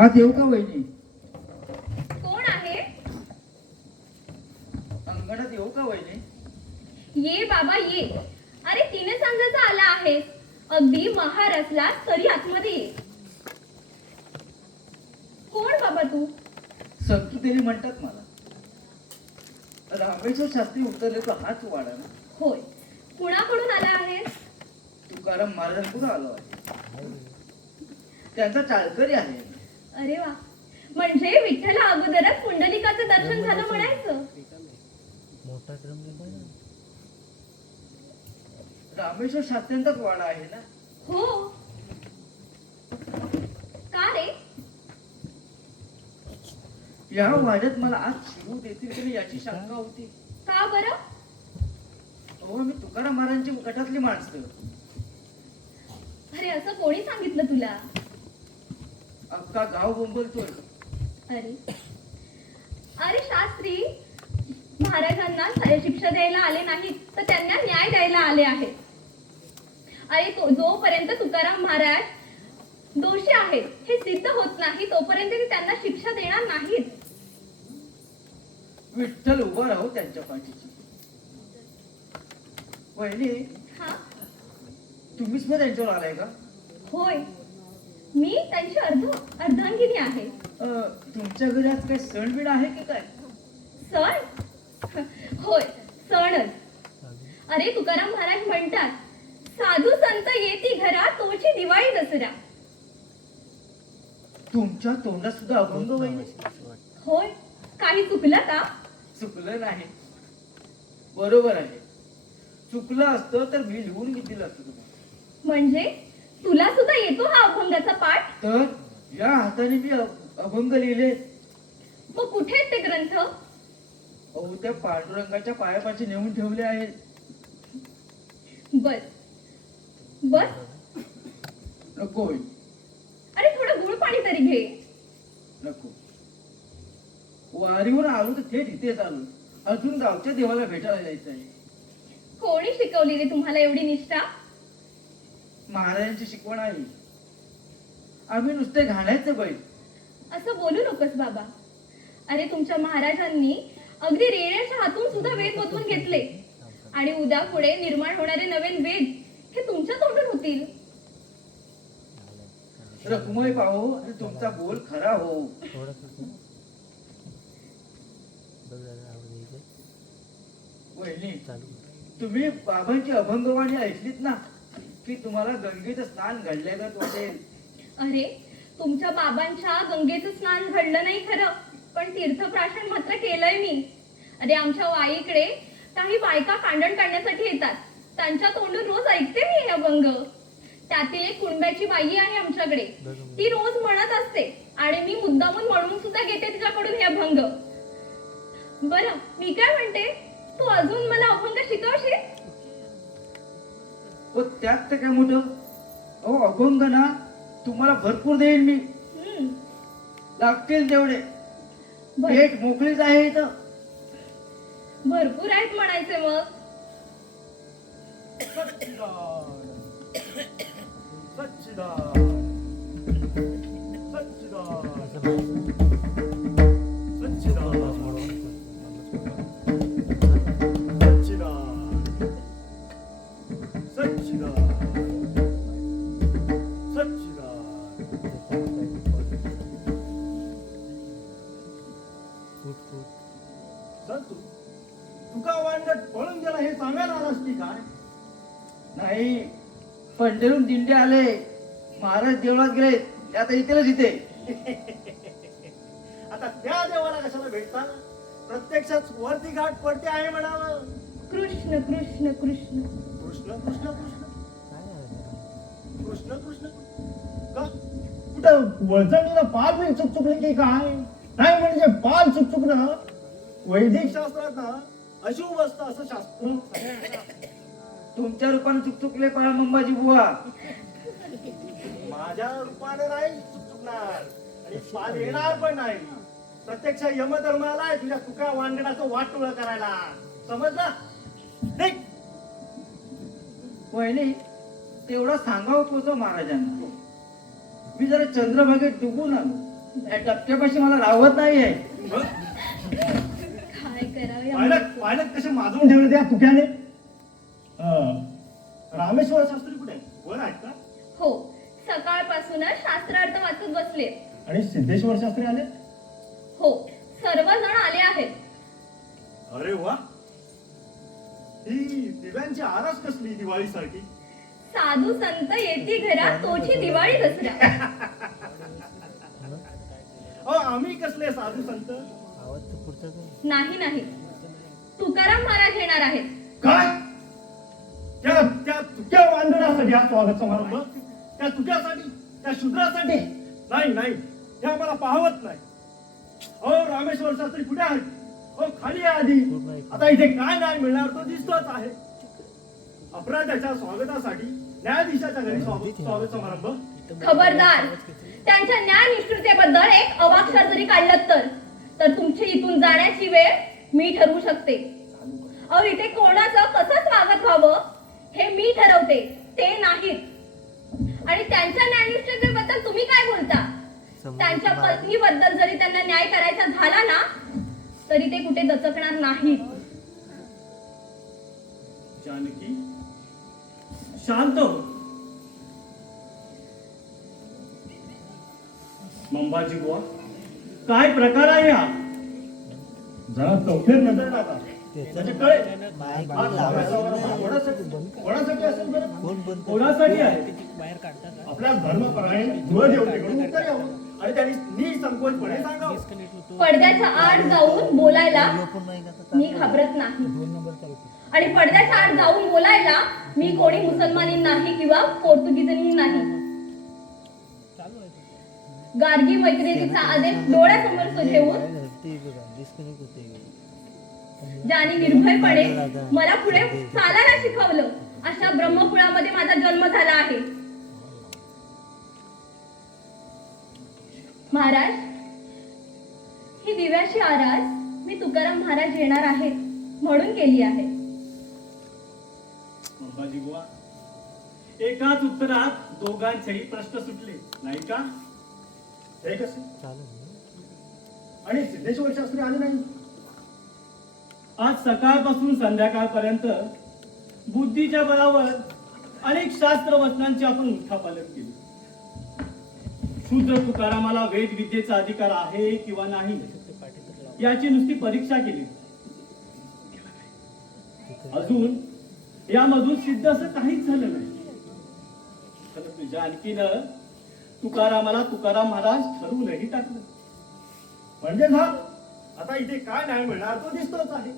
आत येऊ का वहिनी? कोण आहे? अंगणात येऊ का वहिनी? ये बाबा ये. अरे 3 सांजेचा आला आहे. अगदी महार असला तरी आतमध्ये ये. कोण बाबा तू? संतुदेवी म्हणतात मला. रामेश्वर शास्त्री उतरले तो हाच वाडा ना? होय. कुणाकडून आला आहेस? तुकाराम महाराजांकडून आलो आहे. त्यांचा चालकरी आहे. अरे वा, म्हणजे विठ्ठला अगोदरच पुंडलिकाचं दर्शन झालं म्हणायचं. रामेश्वर शास्त्र्यांचाच वाडा आहे ना? हो. का रे? या वाड्यात मला आज शिरू देतील की नाही याची शंका होती. का बरं? अहो, मी तुकाराम महाराजांची गटातली माणसं. अरे असं कोणी सांगितलं तुला? अख्खा गाव बोंबलतोय. अरे अरे शास्त्री महाराजांना शिक्षा द्यायला आले नाहीत तर त्यांना न्याय द्यायला आले आहेत. अरे जोपर्यंत तुकाराम महाराज दोषी आहेत हे सिद्ध होत नाही तोपर्यंत ते त्यांना शिक्षा देणार नाहीत. विठ्ठल उभा राहू त्यांच्या पाठीची. वहिनी, हा तुम्हीच मग त्यांच्यावर आलाय का? होय, मी त्यांची अर्धांगिनी आहे. तुमच्या घरी आज काही सण बिण आहे की काय? सण? होय, सणच. अरे तुकाराम महाराज म्हणतात साधू संत येती घरा तोची दिवाळी दसरा. तुमच्या तोंडात सुद्धा अभंग वहिनी? होय, काही चुकलं का? चुकलं नाही, बरोबर आहे. चुकलं असतं तर मी लिहून दिलं असतं तुम्हाला. म्हणजे तुला सुद्धा येतो हा अभंगाचा पाठ? तर या हाताने मी अभंग लिहिले. मग कुठे आहेत ते ग्रंथ? अहो, त्या पांडुरंगाच्या पायापाशी नेऊन ठेवले आहेत. बस बस. नको होईल. अरे थोडं गुळ पाणी तरी घे. नको. वारीवर आलो तर थेट इथेच आलो. अजून गावच्या देवाला भेटायला जायचं आहे. कोणी शिकवली रे तुम्हाला एवढी निष्ठा? महाराजांची शिकवण आहे. आम्ही नुसते घाणायचे बैल. असं बोलू नकोस बाबा. अरे तुमच्या महाराजांनी अगदी रेड्याच्या हातून सुद्धा वेद बदलून घेतले आणि उद्या पुढे निर्माण होणारे नवीन वेद हे तुमच्या तोंडून होतील. रखुमाई पाहो आणि तुमचा बोल खरा हो. वहिनी, तुम्ही बाबांची अभंगवाणी ऐकलीत ना की तुम्हाला गंगेचं स्नान घडल्यागत वाटेल. अरे तुमच्या बाबांच्या गंगेचं स्नान घडलं नाही खरं, पण तीर्थप्राशन मात्र केलंय मी. अरे आमच्या वाईकडे काही बायका कांडण काढण्यासाठी येतात. त्यांच्या तोंडून रोज ऐकते मी हे अभंग. त्यातील एक कुणब्याची बाई आहे आमच्याकडे, ती रोज म्हणत असते आणि मी मुद्दामून म्हणून सुद्धा घेते तिच्याकडून हे अभंग. बरं मी काय म्हणते, तू अजून मला अभंग शिकवशील? हो, त्यात तर काय मोठं. अहो, अभंग ना तुम्हाला भरपूर देईल मी. लागतील तेवढे. पेट मोकळीच आहे इथं. भरपूर आहेत म्हणायचे मग. तुका वांडट पळून गेला हे सांगायला आलास की काय? नाही, पंढरून दिंडे आले, महाराज देवळात गेले, आता इथेच इथे. आता त्या देवाला कशाला भेटता? प्रत्यक्षात वरती गाठ पडते आहे म्हणावं. कृष्ण कृष्ण कृष्ण कृष्ण कृष्ण कृष्ण कृष्ण कृष्ण का? कुठं वळजणीला पाल बिल चुकचुकली की काय? नाही म्हणजे पाल चुकचुकणं वैदिक शास्त्रात ना अशुभ असतं असं शास्त्र. तुमच्या रूपाने चुकचुकले पाळ मंबाजी बुवा. माझ्या रूपाने नाही चुकचुकणार आणि पाल येणार पण नाही. प्रत्यक्ष यमधर्माला आहे तुझ्या तुका वांगडाचं वाटोळं करायला. समजलं? नाही वहिनी, तेवढा सांगावं पोचव महाराजांना. मी जरा चंद्रभागेत डुबून आलो. या टपक्यापाशी मला राहत नाहीये. हं? काय करावे पाहिलं कसे माजवून ठेवले त्या तुक्याने. रामेश्वर शास्त्री कुठे आहे? वर आहेत का? हो, सकाळपासूनच शास्त्रार्थ वाचत बसले. आणि सिद्धेश्वर शास्त्री आले? हो, सर्वजण आले आहेत. अरे वा, ही दिव्यांची आरास कसली दिवाळीसारखी? साधू संत येती घरात तोची दिवाळी दसरा. आम्ही कसले साधू संत? नाही नाही, तुकाराम महाराज येणार आहेत. काय? त्या तुक्या वांदण्यासाठी हा स्वागत समारंभ? त्या तुक्यासाठी? त्या शूद्रासाठी? नाही नाही, हे आम्हाला पाहवत नाही. रामेश्वर शास्त्री कुठे आहेत? खाली आहे आधी. आता इथे काय नाही मिळणार तो दिसतोच आहे. अपराधाच्या स्वागतासाठी न्यायाधीशाच्या घरी स्वागत समारंभ. खबरदार, त्यांच्या न्यायनिष्ठुतेबद्दल एक अवाक्षर जरी काढलं तर तुमची इथून जाण्याची वेळ मी ठरवू शकते. इथे कोणाचं कसं स्वागत व्हावं हे मी ठरवते, ते नाहीत. आणि त्यांच्या न्यायनिष्ठतेबद्दल तुम्ही काय बोलता? त्यांच्या पत्नीबद्दल जरी त्यांना न्याय करायचा झाला ना तरी ते कुठे दचकणार नाहीत. जानकी, शांत हो. मंबाजी बुवा, काय प्रकार आहे हा? जरा चौफेर नजर टाका. म्हणजे कळेल. कोणासाठी असेल बरं? कोणासाठी आहे? आपल्या धर्मपरायण गृहदेवतेकडून उत्तर यावं आणि त्यांनी निसंकोचपणे सांगावं. पडद्याच्या आड जाऊन बोलायला मी घाबरत नाही. आणि पडद्याच्या आड जाऊन बोलायला मी कोणी मुसलमानी नाही किंवा पोर्तुगीजही नाही. गार्गी मैत्रिणीचा आदेश डोळ्यासमोर ठेवून ज्याने निर्भयपणे मला पुढे चालायला शिकवलं अशा ब्रह्मकुळामध्ये माझा जन्म झाला आहे. महाराज, ही दिव्याची आरास मी तुकाराम महाराज येणार आहेत म्हणून केली आहे. मंबाजी बुवा, एकाच उत्तरात दोघांचेही प्रश्न सुटले नाही का? हे कसे? आणि सिद्धेश्वर शास्त्री आले नाही? आज सकाळपासून संध्याकाळपर्यंत बुद्धीच्या बळावर अनेक शास्त्र वचनांची आपण उठापालट केली. शूद्र तुकारामाला वेद विद्येचा अधिकार आहे किंवा नाही याची नुसती परीक्षा केली. अजून यामधून सिद्ध असं काहीच झालं नाही. तर तुझ्या आणखीनं तुकारामाला तुकाराम महाराज ठरवूनही टाकलं. म्हणजे झालं. आता इथे काय नाही मिळणार तो दिसतोच आहे.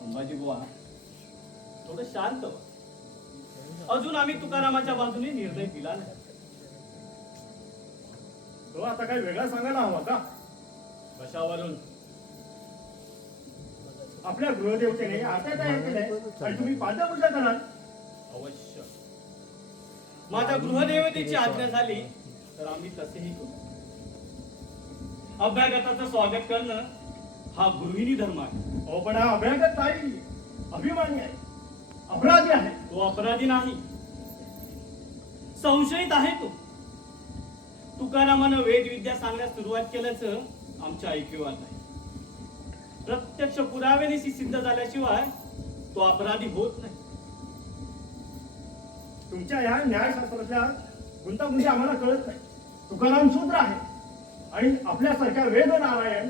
अंबाजी बुवा, थोडं शांत व्हा. अजून आम्ही तुकारामाच्या बाजूने निर्णय दिला नाही. तो आता काही वेगळा सांगायला हवा का? कशावरून? आपल्या गृहदेवतेने आता तयार केलंय आणि तुम्ही पादपूजा कराल? अवश्य. माझ्या गृहदेवतेची आज्ञा झाली तर आम्ही तसेही करू. अभ्यागताचं स्वागत करणं हा गृहिणी धर्म आहे. हो, पण हा अभ्यागत नाही, अभिमानी आहे, अपराधी आहे. तो अपराधी नाही, संशयित आहे तो. तुकारामानं वेद विद्या सांगण्यास सुरुवात केल्याचं आमच्या ऐकिवात नाही. प्रत्यक्ष पुराव्यानिशी सिद्ध झाल्याशिवाय तो अपराधी होत नाही. तुमच्या या न्यायशास्त्रातल्या गुंतागुंती आम्हाला कळत नाही. तुकाराम शूद्र आहे आणि आपल्यासारख्या वेद नारायण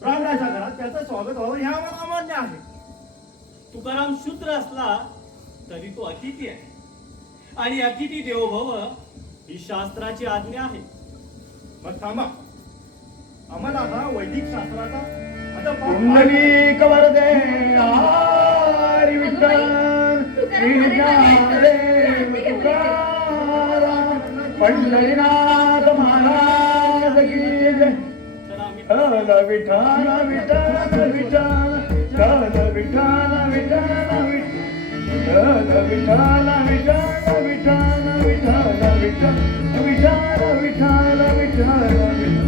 ब्राह्मणाच्या घरात त्याचं स्वागत व्हावं हे आम्हाला अमान्य आहे. तुकाराम शूद्र असला तरी तो अतिथी आहे आणि अतिथी देवो भव ही शास्त्राची आज्ञा आहे. मग थांबा, आम्हाला हा वैदिक शास्त्राचा आता पुंडलिक वरदे हरी विठ्ठल श्री तुकाराम पंढरीनाथ महाराज की जय. विठ्ठल विठ्ठल विठ्ठल विठ्ठल विठ्ठल विठ्ठल विठ्ठल विठ्ठल विठ्ठल विठ्ठल विठ्ठल विठ्ठल विठ्ठल विठ्ठल विठ्ठल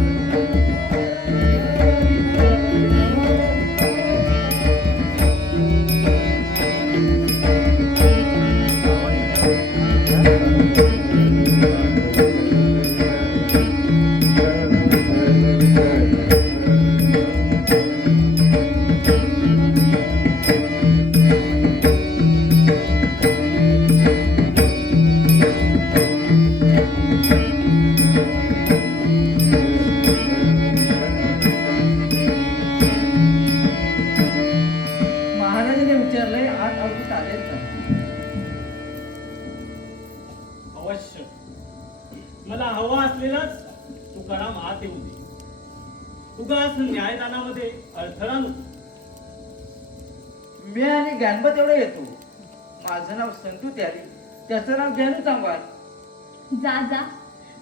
कोणाच्याच न्यायदानामध्ये अडथळा नव्हतो. मी आणि ज्ञानबा तेवढा येतो. माझं नाव संतू त्यारी, त्याचं नाव ज्ञानू चांगवाल. जा जा,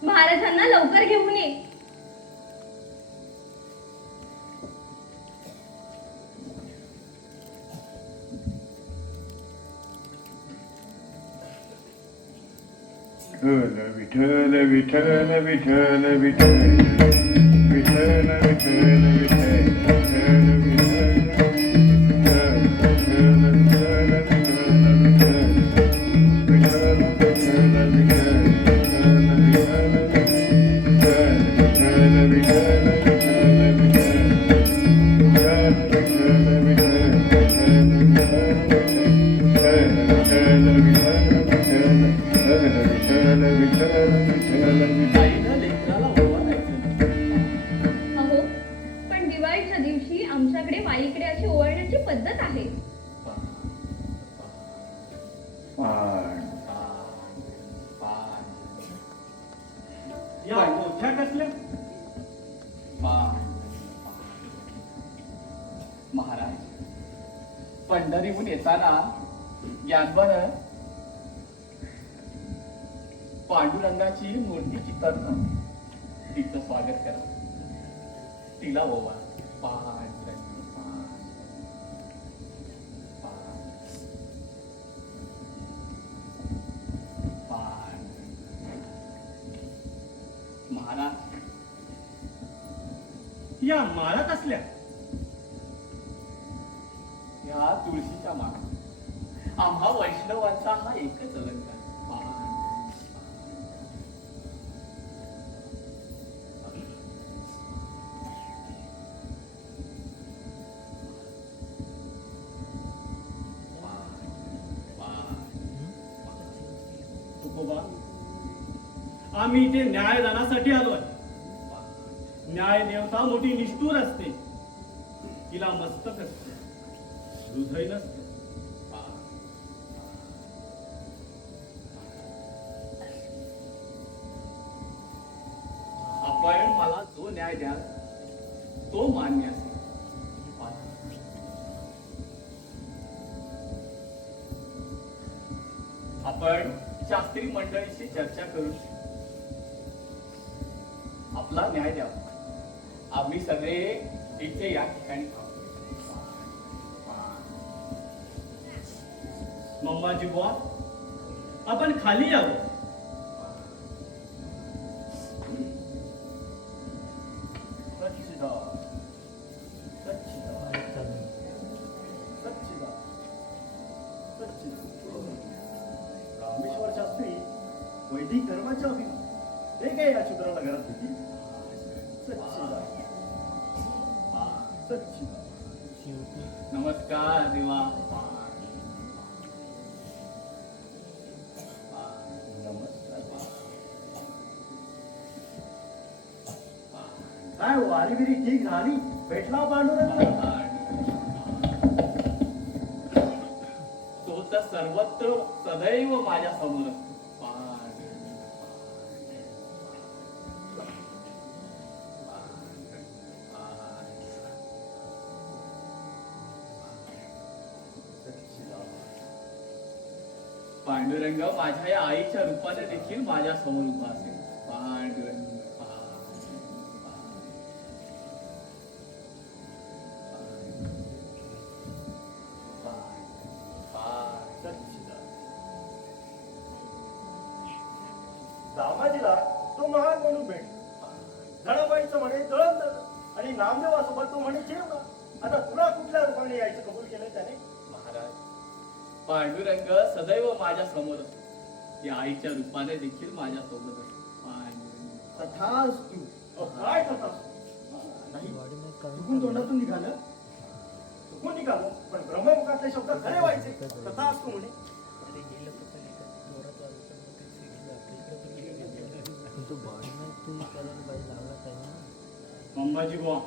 महाराजांना लवकर घेऊन ये. विठ्ठल विठ्ठल विठ्ठल विठ्ठल विठ्ठल विठ्ठल विठ्ठल विठ्ठल आईनं लेकराला ओवाळायचं. अहो, पण दिवाळीच्या दिवशी आमच्याकडे वाईकडे अशी ओवाळण्याची पद्धत आहे. या मोठ्या कसल्या? महाराज, पंढरीहून येताना ज्ञानबानं पांडुरंगाची मूर्ती चित्तरनं तिचं स्वागत करा. तिला ओवा. महाराज, या माळा कसल्या? या तुळशीच्या माळा आम्हा वैष्णवांचा हा एकच अलंकार. तुकोबा, आम्ही इथे न्यायदानासाठी आलोय. न्याय देवता मोठी निष्ठूर असते. तिला मस्तक असते, हृदय नसते. आपण मला जो न्याय द्याल तो मान्य असेल. आपण शास्त्री मंडळीशी चर्चा करून आपला न्याय द्यावा. आम्ही सगळे इथे या ठिकाणी मम्माजी बुवा, आपण खाली यावं. रामेश्वर शास्त्री वैदिक धर्माच्या अभिमान, ते काय या शूद्राला घरात होती. नमस्कार देवा. काय वारीबिरी ठीक झाली? भेटला पांडुरंग? तो तर सर्वत्र सदैव माझ्या समोर असतो. पांडुरंग माझ्या या आईच्या रूपाने देखील माझ्या समोर उभा असेल. पांडुरंग. दामाजीला तो महान म्हणून भेट. जळाबाईचं म्हणे जळण आणि नामदेवासोबत तो म्हणे जेवणा. आता तुला कुठल्या रूपाने यायचं कबूल केलं त्याने? महाराज, पांडुरंग सदैव माझ्या समोर असतो. या आईच्या रूपाने देखील माझ्या सोबत असतो. पांडुरंग. तथास्तु. काय तथास्तु? नाही, चुकून तोंडातून निघालं. चुकून निघालं, पण ब्रह्ममुखातले शब्द खरे व्हायचे. तथास्तु म्हणे. मम्माजी बुवा,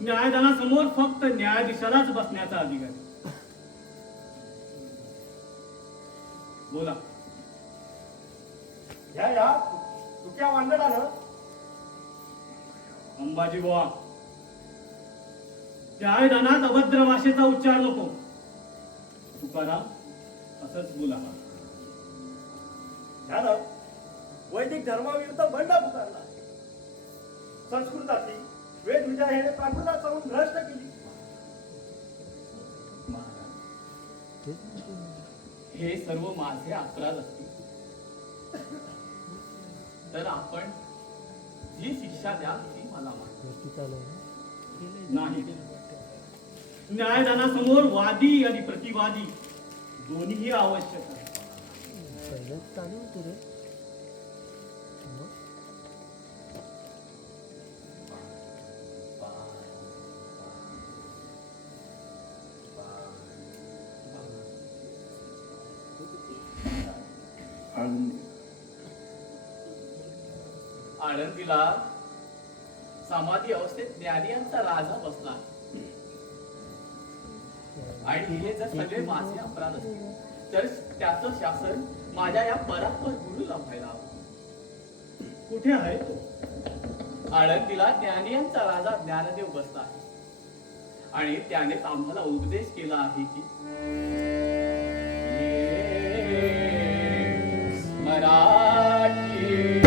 न्यायदानासमोर फक्त न्यायाधीशालाच बसण्याचा अधिकार. बोला. या तुक्या वांगडानं अंबाजी बुवा, त्या दानात अभद्र भाषेचा उच्चार नको. तुकाराम असंच बोला. ध्यानात वैदिक धर्माविरुद्ध बंड पुकारला. संस्कृतातली वेदविद्या ह्याने प्राकृतात जाऊन भ्रष्ट केली. महाराज, हे सर्व माझे अपराध असतील तर आपण जी शिक्षा द्याल ती मला मान्य नाही. न्यायदानासमोर वादी आणि प्रतिवादी दोन्हीही आवश्यक आहे. आळंदीला समाधी अवस्थेत ज्ञानियांचा राजा बसला आहे. आणि हे जर सगळे माझे अपराध असतील तर त्याचं शासन माझ्या या परात्पर गुरुला व्हायला हवं. कुठे आहे तो? आळंदीला ज्ञानियांचा राजा ज्ञानदेव बसला आहे आणि त्याने आम्हाला उपदेश केला आहे की मराठी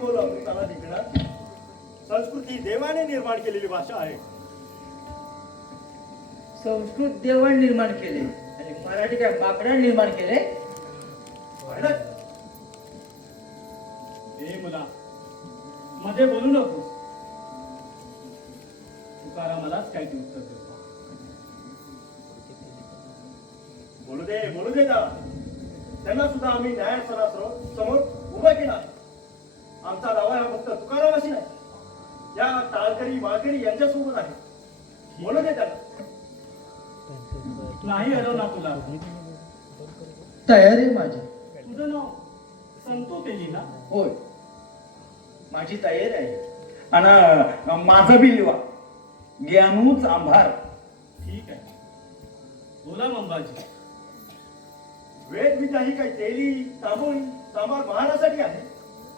बोलू अमृताला लिहिणार. संस्कृत ही देवाने निर्माण केलेली भाषा आहे. संस्कृत देवाने निर्माण केले आणि मराठी काय बापड्याने निर्माण केले? पाहिलं? हे मुला, मध्ये बोलू नकोस. तुकारामालाच काय ते उत्तर देतो. बोलू दे का? त्यांना सुद्धा आम्ही समोर उभा केला आहे. आमचा दावा हा फक्त तुकारामाशी नाही, या टाळकरी माळकरी यांच्यासोबत आहे. बोलू दे त्यांना. नाही हरवला तुला. तयारी माझी. तुझं नाव संतो केली ना? होय, माझी तयारी आहे. आणि माझा बी लिवा ज्ञानूच आंभार. ठीक आहे, बोला मंबाजी. वेद विद्या ही काही तेली तांबोळी सांबार महारासाठी आहे.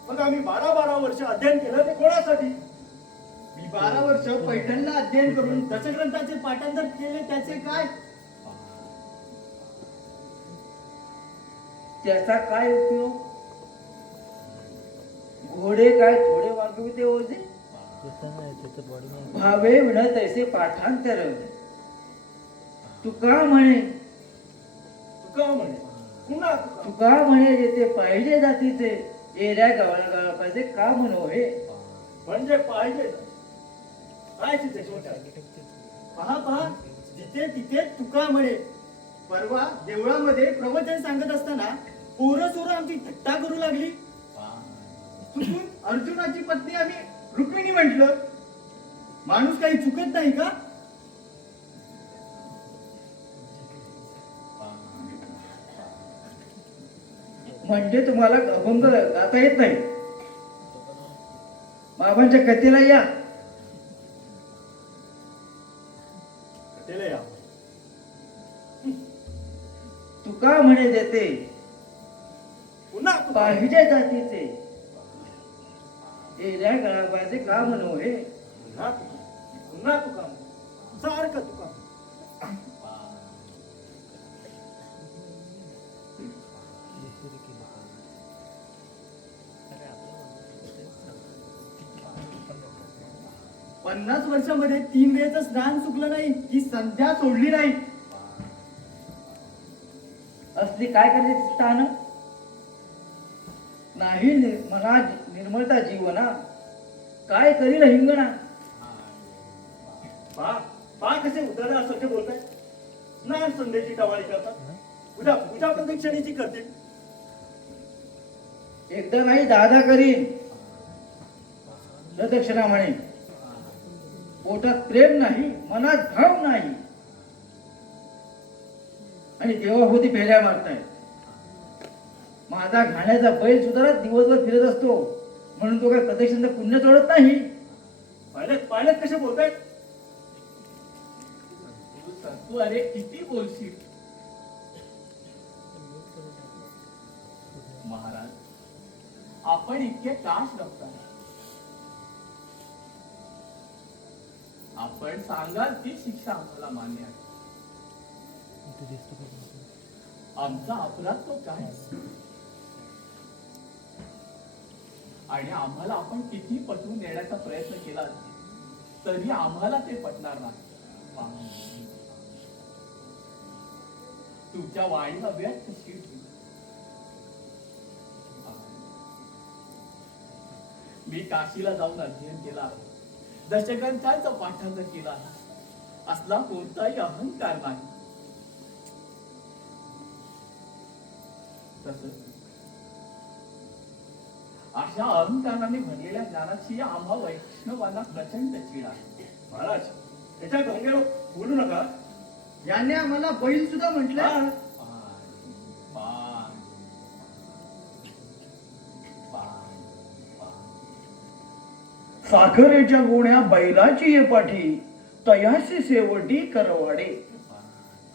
मग आम्ही 12 वर्ष अध्ययन केलं ते कोणासाठी? मी 12 वर्ष पैठणला अध्ययन करून दशग्रंथाचे पाठांतर केले त्याचे काय? त्याचा काय उपयोग? घोडे काय थोडे वागविते ओझे, भावे विण तैसे पाठांतर. तुका म्हणे पुन्हा तुका म्हणे जेथे पाहिजे जातीचे एऱ्या गावाला पाहिजे का म्हणो हे. म्हणजे पाहिजे काय पहा जिथे तिथे तुका म्हणे. परवा देवळामध्ये प्रवचन सांगत असताना पोरं सोरं आमची थट्टा करू लागली. चुकून अर्जुनाची पत्नी आम्ही रुक्मिणी म्हटलं. माणूस काही चुकत नाही का? म्हणजे तुम्हाला अभंग गाता येत नाही? बाबांच्या कथेला या. त्याला या. तुका म्हणे देते पुन्हा तुका. पाहिजे जातीचे एऱ्या गळाबाजे का म्हणो हे. पुन्हा तुका सारखं तुका. पन्नास वर्षामध्ये 3 वेळेचं स्नान चुकलं नाही, ही संध्या सोडली नाही. असली काय करते स्थान नाही मना निर्मळता जीवना काय करील हिंगणा. पा कसे उदाहरणासारखे बोलताय. स्नान संध्येची टवाळी करतात. पूजा प्रदक्षिणेची करतील. एकदा नाही 10 करीन प्रदक्षिणा म्हणे. पोटात प्रेम नाही, मनात भाव नाही, आणि देवाभोवती फेऱ्या मारताय. माझा घाण्याचा बैल सुद्धा दिवसभर फिरत असतो म्हणून तो काय प्रदक्षिणा पुण्य तोडत नाही. पाहिलेत कसे बोलतायत. तू अरे किती बोलशील महाराज. आपण इतके का श्रमता? आपण सांगाल ती शिक्षा आम्हाला मान्य आहे. आमचा अपराध तो काय? आणि आम्हाला आपण किती पटवून देण्याचा प्रयत्न केला तरी आम्हाला ते पटणार नाही. तुमच्या वाणीला व्यक्त शीट. मी काशीला जाऊन अध्ययन केला, दशग्रंथांचा पाठांतर केला. असला कोणताही अहंकार नाही. तसंच अशा अहंकाराने भरलेल्या ज्ञानाची आम्हा वैष्णवांना प्रचंड चीड आहे. महाराज त्याच्या ढोंग्याला बोलू नका. याने आम्हाला बैल सुद्धा म्हटलं. साखरेच्या गोण्या बैलाची ये पाठी तयासी सेवटी करवाडे.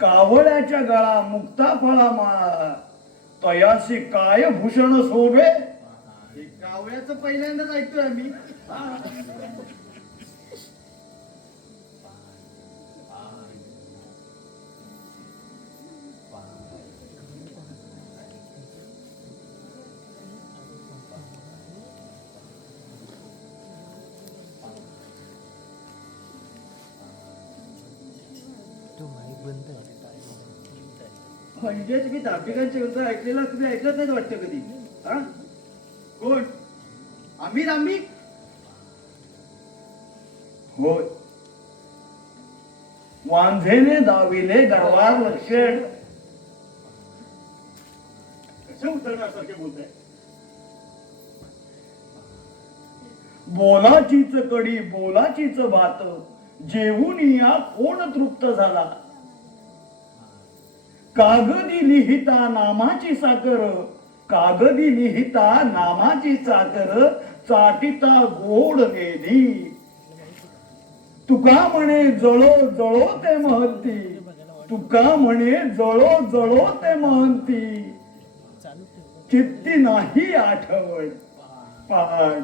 कावळ्याच्या गळा मुक्ता फळा माळा तयासी काय भूषण शोभे. कावळ्याचं पहिल्यांदाच ऐकतोय आम्ही. म्हणजे तुम्ही दापिकांचे ग्रंथ ऐकलेला तुम्ही ऐकलत नाही वाटतं कधी? हा कोण? आम्ही होय, वांझेने दाविले गरवार लक्षण. कशा उतरण्यासारखे बोलताय? बोलाचीच कडी बोलाचीच भात, जेवून या कोण तृप्त झाला. कागदी लिहिता नामाची साकर, कागदी लिहिता नामाची साकर, चाटिता गोड नेली. तुका म्हणे जळो जळो ते महंती, तुका म्हणे जळो जळो ते महंती, चित्ती नाही आठवण पाठ.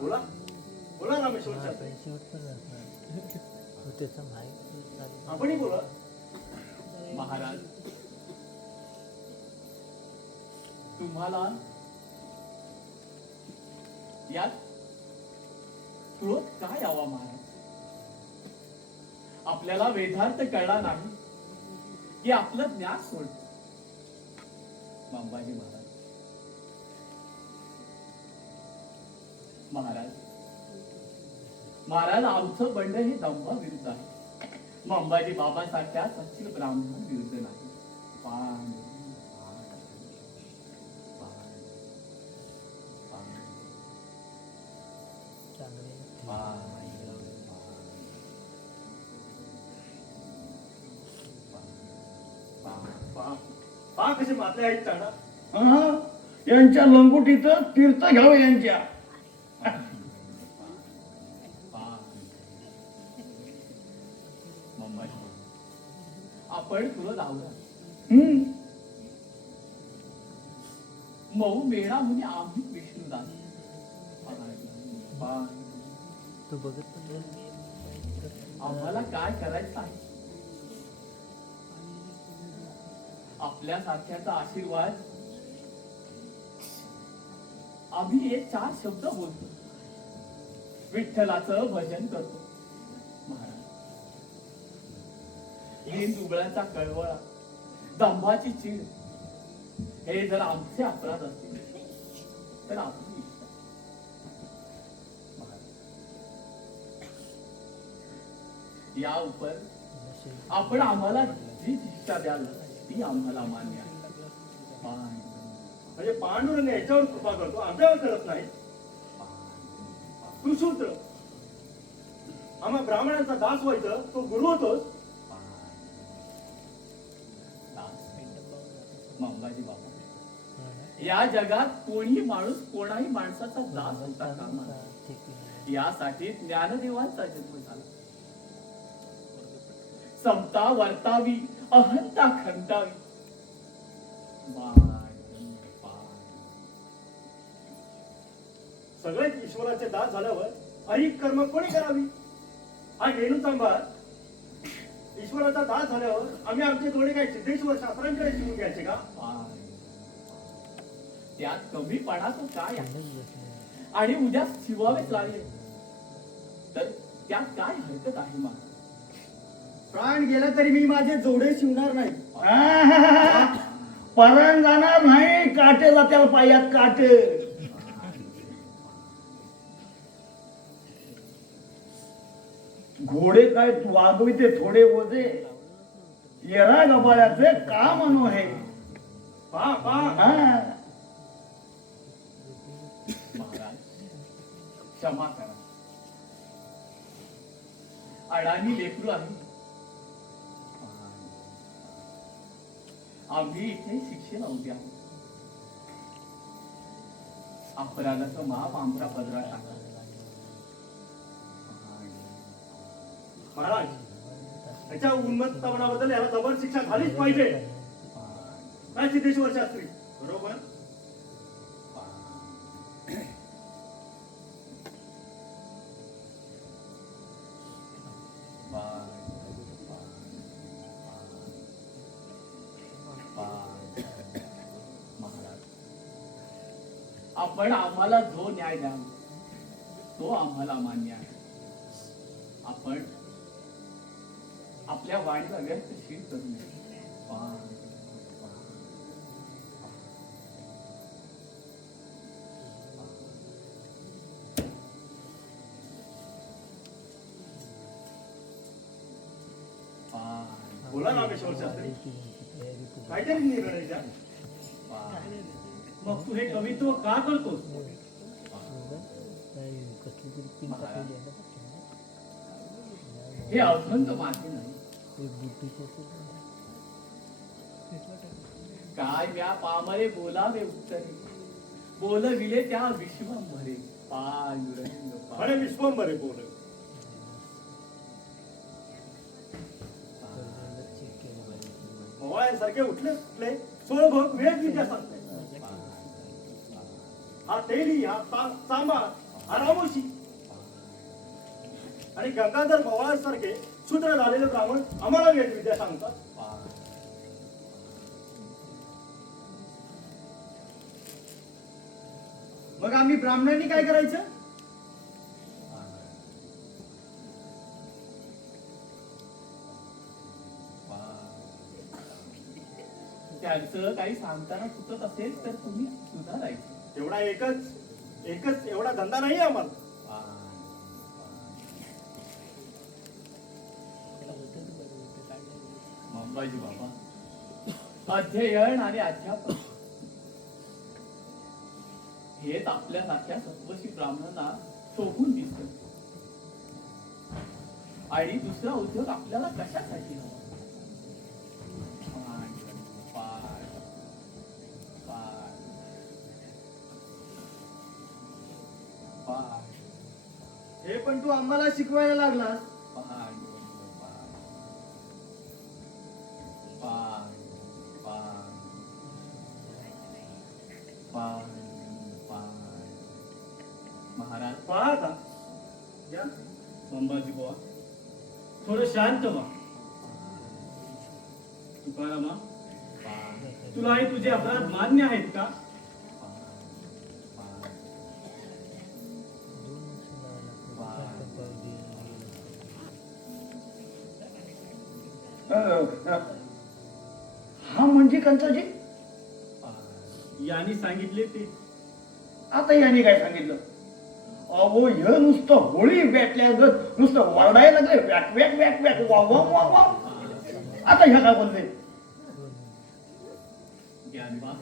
बोला बोला रामेश्वर शास्त्री, आपणही बोला. महाराज, तुम्हाला यात क्रोध काय यावा महाराज? आपल्याला वेदार्थ कळला नाही की आपलं ज्ञान सोडतो. अंबाजी महाराज, महाराज महाराज आमचं बंड हे दंभा विरुद्ध आहे, अंबाजी बाबासारख्या सच्चिल ब्राह्मण विरुद्ध नाही. पांड पहा कसे माते आहेत चांडा. हा, यांच्या लंगुटीचं तीर्थ घ्यावं यांच्या. आपण तुला लावला हम्म, मऊ मेळा म्हणजे आम्ही विष्णुदास. आम्हाला काय करायचं आहे? आपल्या सारख्याचा आशीर्वाद आम्ही एक 4 शब्द बोलतो, विठ्ठलाचं भजन करतो. महाराज, हे दुबळ्याचा कळवळा, दंभाची चीड हे जर आमचे अपराध असतील तर आपली इच्छा. या उपर आपण आम्हाला जी शिक्षा द्याल ती आम्हाला मान्य आहे. म्हणजे पांडुरंग याच्यावर कृपा करतो, आमच्यावर करत नाही. तू शूद्र, आम्हा ब्राह्मणांचा दास व्हायचं, तो गुरु होतोस. अंबाजी बाबा, या जगात कोणी माणूस कोणाही माणसाचा दास होता कामा नये. यासाठी ज्ञानदेवांचा जन्म झाला. समता वर्तावी, अहंता खंतावी. सगळेच ईश्वराचे दास झाल्यावर अनेक कर्म कोणी करावी? हा गेलू सांभाळ. ईश्वराचा दास झाल्यावर आम्ही आमचे थोडे काही सिद्धेश्वर शास्त्रांकडे शिकून घ्यायचे का? त्यात कमीपणा तो काय आहे? आणि उद्या शिवावेच लागले तर त्यात काय हरकत आहे? मा प्राण गेला तरी मी माझे जोडे शिवणार नाही. परान जाणार नाही, काटे जात्याला पायात काटे. घोडे काय वागविते थोडे ओझे, येरा गबाळ्याचे काम अनु आहे. पहा पहा, हा, महाराज क्षमा करा. अडाणी लेकरू आहे. आम्ही इथे शिक्षेला उभे आहोत. अपराधाचं माप आमच्या पदरात टाका. महाराज याच्या उन्मत्तपणाबद्दल याला जबर शिक्षा झालीच पाहिजे. काय सिद्धेश्वर शास्त्री बरोबर? आपण आम्हाला जो न्याय द्याल तो आम्हाला मान्य आहे. आपण आपल्या वाणीला व्यर्थशील करू नये. बोला रामेश्वर शास्त्री, काहीतरी निर्णय द्या. मग तू हे कवित्व का करतोस? हे अभंग माझे नाही. काय म्या पामरे बोलावे उत्तरे, बोलविले त्या विश्वंभरे. पांडुरंग अरे विश्वंभरे बोल. मवाळ्यांसारखे उठले उठले सोळभोग वेळ विद्या सांगताय. हा तेली, हा तांबा, हा रामोशी आणि गंगाधर मवाळांसारखे शूद्र झालेले ब्राह्मण आम्हाला वेद विद्या सांगतात. मग आम्ही ब्राह्मणांनी काय करायचं? त्यांचं काही सांगताना चुकत असेल तर तुम्ही सुधारायचं. तेवढा एकच एवढा धंदा नाही आम्हाला. अंबाजी बाबा, अध्ययन आणि अध्यापन हेच आपल्यासारख्या सत्वशी ब्राह्मणांना शोभून दिसत. आणि दुसरा उद्योग आपल्याला कशासाठी हवा? हे पण तू आम्हाला शिकवायला लागलास. महाराज पाहता या अंबाजी बुवा, थोडं शांत व्हा. तुकारामा, तुला हे तुझे अपराध मान्य आहेत का? हा म्हणजे कंचाजी, यांनी सांगितले ते. आता याने काय सांगितलं? अहो हे नुसतं होळी भेटल्यागत नुसतं वरडायला लागले, वॅक वॅक वॅक वॅक वा वा वा वा. आता ह्या काय बोलते? ज्ञानबा,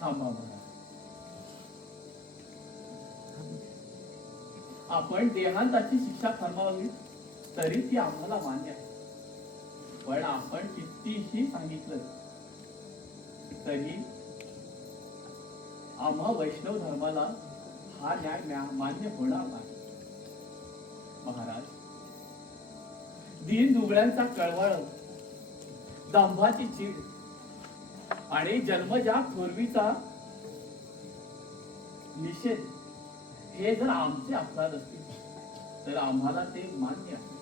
थांबा महाराज. आपण देहांताची शिक्षा फरमावली तरी ती आम्हाला मान्य आहे. पण आपण कितीही सांगितलं तरी आम्हा वैष्णव धर्माला हा न्याय मान्य होणार नाही. महाराज, दीन दुबळ्यांचा कळवळ, दंभाची चीड आणि जन्मजात थोरवीचा निषेध हे जर आमचे अपराध असतील तर आम्हाला ते मान्य आहे.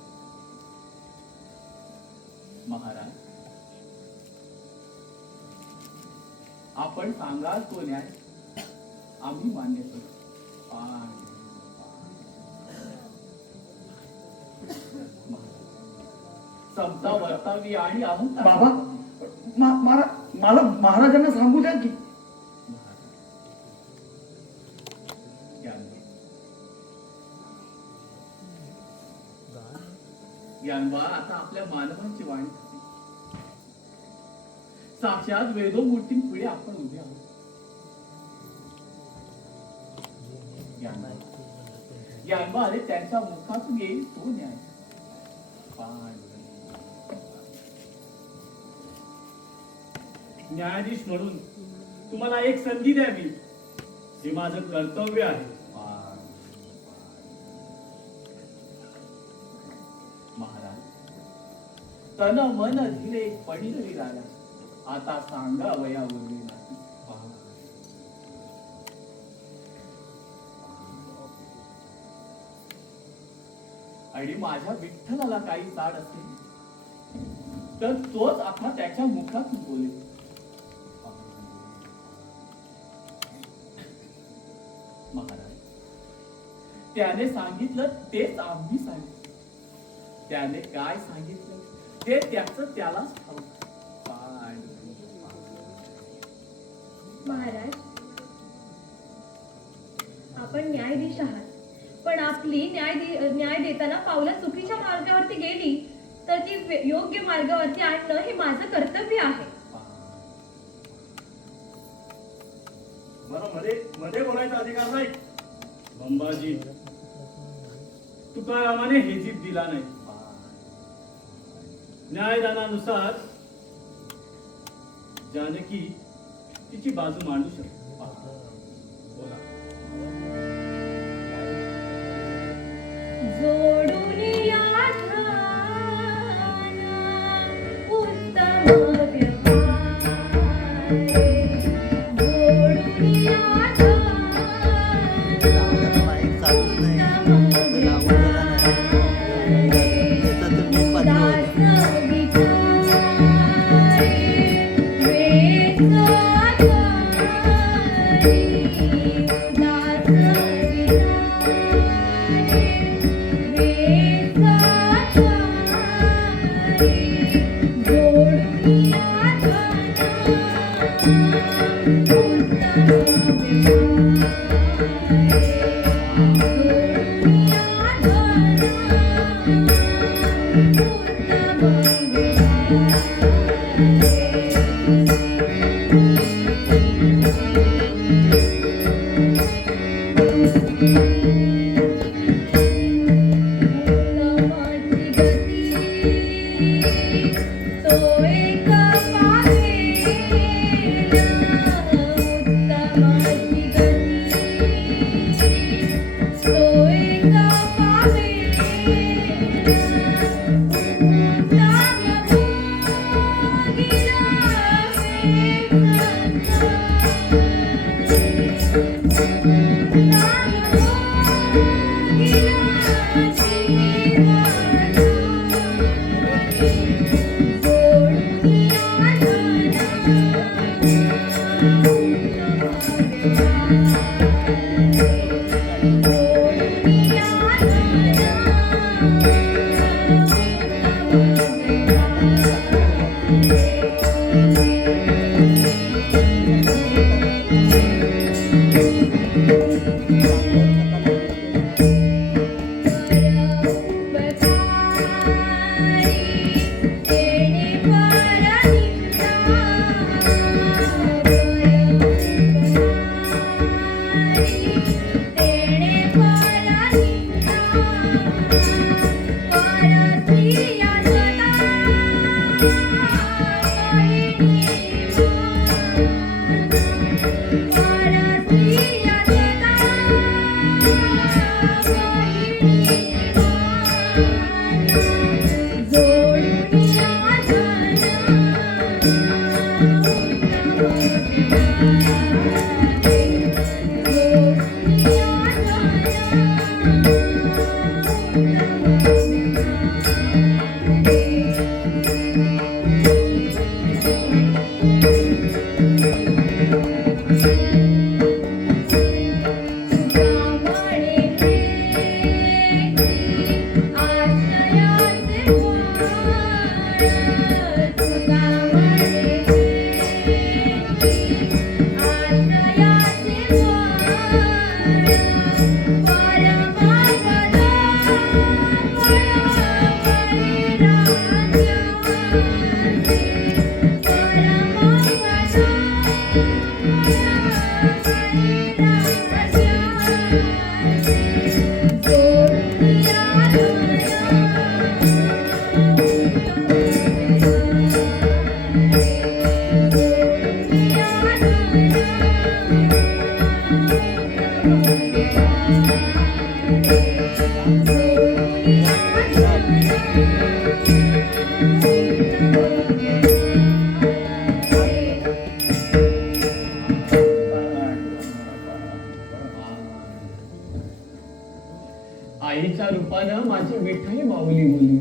महाराज, आपण सांगाल तो न्याय आम्ही मान्य करू. समता वर्तावी आणि अहंता. बाबा, मला महाराजांना सांगू द्या की. ज्ञानबा, आता आपल्या मानवांची वाणी साक्षात वेदोमूर्तींपुढे आपण उभे आहोत. ज्ञानबा, अरे त्यांच्या मुखातून येईल तो न्याय. न्यायाधीश म्हणून तुम्हाला एक संधी द्यावी हे माझं कर्तव्य आहे. महाराज, तन मन धिरे पडिली राया, आता सांगा वया उरली नाही. आणि माझ्या विठ्ठलाला काही चाड असेल तर तोच आता त्याच्या मुखातून बोलेल. त्याने सांगितलं तेच आम्ही सांगितलं. त्याने काय सांगितलं ते त्यालाच ठाऊक. महाराज, आपण न्यायाधीश आहात, पण आपली न्याय देताना पावलं चुकीच्या मार्गावरती गेली तर ती योग्य मार्गावरती आणणं हे माझं कर्तव्य आहे. मला मध्ये मध्ये बोलायचा अधिकार नाही. अंबाजी, तुकारामाने हेजीत दिला नाही. न्यायदानानुसार जानकी तिची बाजू मांडू शकते. बोला. जोडून या ध्यान उत्तम व्यवहार, जोडून या आईच्या रूपानं माझी विठ्ठली माऊली बोली.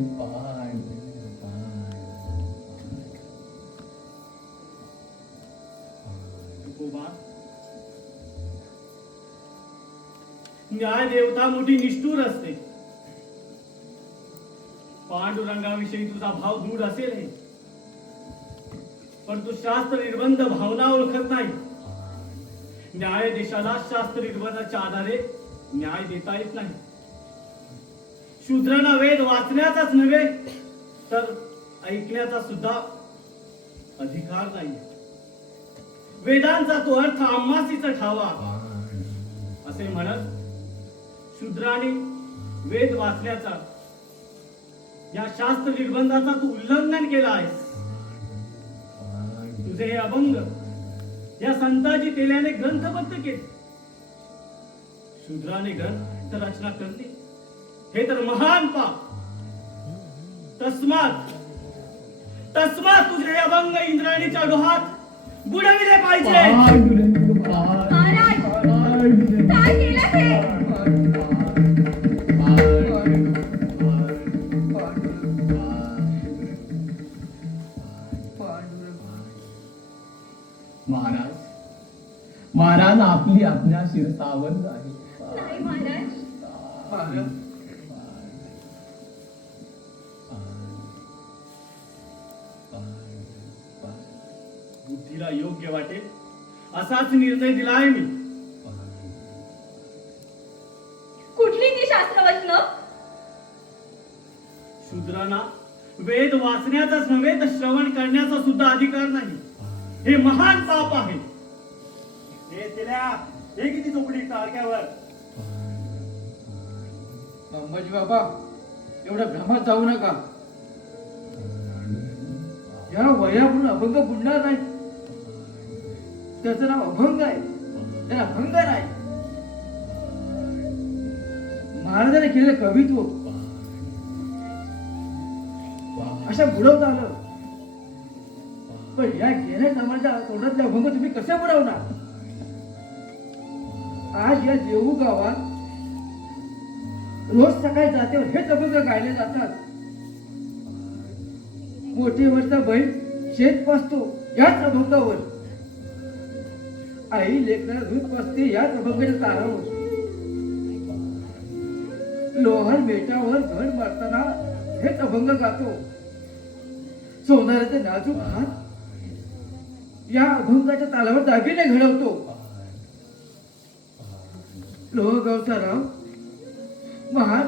न्याय देवता मोठी निष्ठूर असते. पांडुरंगाविषयी तुझा भाव दूर असेल हे, पण तू शास्त्र निर्बंध भावना ओळखत नाही. न्यायाधीशाला शास्त्र निर्बंधाच्या आधारे न्याय देता येत नाही. शूद्रांना वेद वाचण्याचाच नव्हे तर ऐकण्याचा सुद्धा अधिकार नाही. वेदांचा तो अर्थ आम्हासीच ठावा असे म्हणत शूद्राने वेद वाचण्याचा या शास्त्र निर्बंधाचा तू उल्लंघन केला आहेस. तुझे हे अभंग या संतांची केल्याने ग्रंथबद्ध केले. शूद्राने ग्रंथ रचना करणे हे तर महान पाप. तस्मात तुझे हे अभंग इंद्राणीच्या डोहात बुडविले पाहिजे. महाराज काय केलं हे? महाराज आपली आज्ञा शिरसावंत आहे. नाही महाराज, बुद्धीला योग्य वाटेल असाच निर्णय दिला आहे मी. कुठली ती शास्त्रवचन? शूद्रांना वेद वाचण्याचाच नव्हे तर श्रवण करण्याचा सुद्धा अधिकार नाही. हे महान पाप आहे. हे तिल्या हे किती चोपडी टाळक्यावर. अंबाजी बाबा एवढ्या भ्रमात जाऊ नका. या वयावरून अभंग बुडणार नाही. त्याचं नाव अभंग आहे, त्याला भंग नाही. महाराजांनी केलेलं कवित्व अशा बुडवता आलं, पण या गेल्या समाजाच्या तोंडातले अभंग तुम्ही कसे बुडवणार? आज या देहू गावात रोज सकाळी जात्यावर हेच अभंग गायले जातात. मोठीवरचा बैल शेत पाचतो याच अभंगावर, आई लेकराला दूध पाजते याच अभंगाच्या तारावर, लोहार बेटावर धड मारताना हेच अभंग गातो. सोनाराचे नाजूक हात या अभंगाच्या तालावर दागिने घडवतो. लोहगावचा राव महार